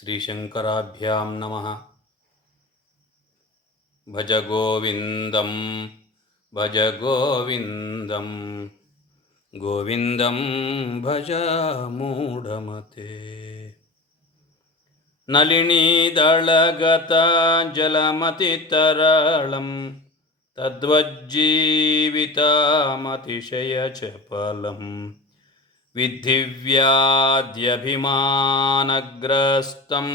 श्रीशङ्कराभ्यां नमः। भज गोविन्दं भज गोविन्दं गोविन्दं भज मूढमते। नलिनीदळगता जलमतितरळं तद्वज्जीवितामतिशयचपलम् विद्धिव्याद्यभिमानग्रस्तं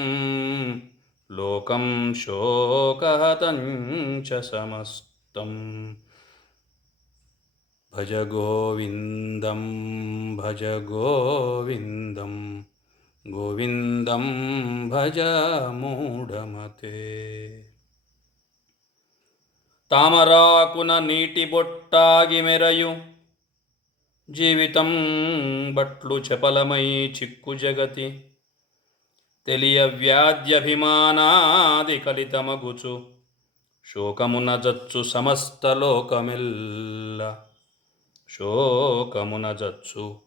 लोकं शोकहतं च समस्तम्। भज गोविन्दं भज गोविन्दं गोविन्दं भज मूढमते। तामराकुलनीटिबोट्टागिमिरयु జీవితం బట్లు చపలమై చిక్కు జగతి. తెలియ వ్యాధ్యభిమానాది కలితమగుచు. శోకమున జచ్చు సమస్త లోకమెల్ల. శోకమున జచ్చు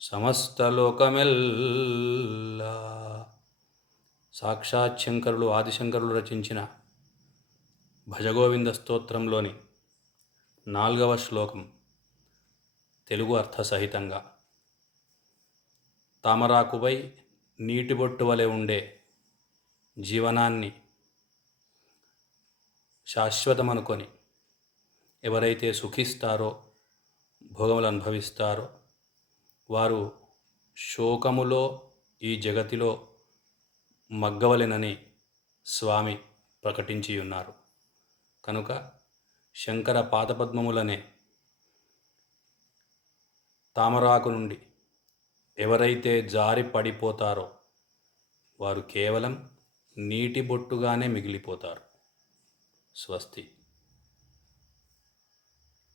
సమస్త లోకమెల్ల. సాక్షాత్ శంకరులు ఆదిశంకరులు రచించిన భజగోవింద స్తోత్రంలోని నాలుగవ శ్లోకం. తెలుగు అర్థ సహితంగా తామరాకుపై నీటి బొట్టు వలె ఉండే జీవనాన్ని శాశ్వతమనుకొని ఎవరైతే సుఖిస్తారో భోగములు అనుభవిస్తారో వారు శోకములో ఈ జగతిలో మగ్గవలెనని స్వామి ప్రకటించి ఉన్నారు కనుక శంకర పాదపద్మములనే తామరాకు నుండి ఎవరైతే జారి పడిపోతారో వారు కేవలం నీటి బొట్టుగానే మిగిలిపోతారు. స్వస్తి.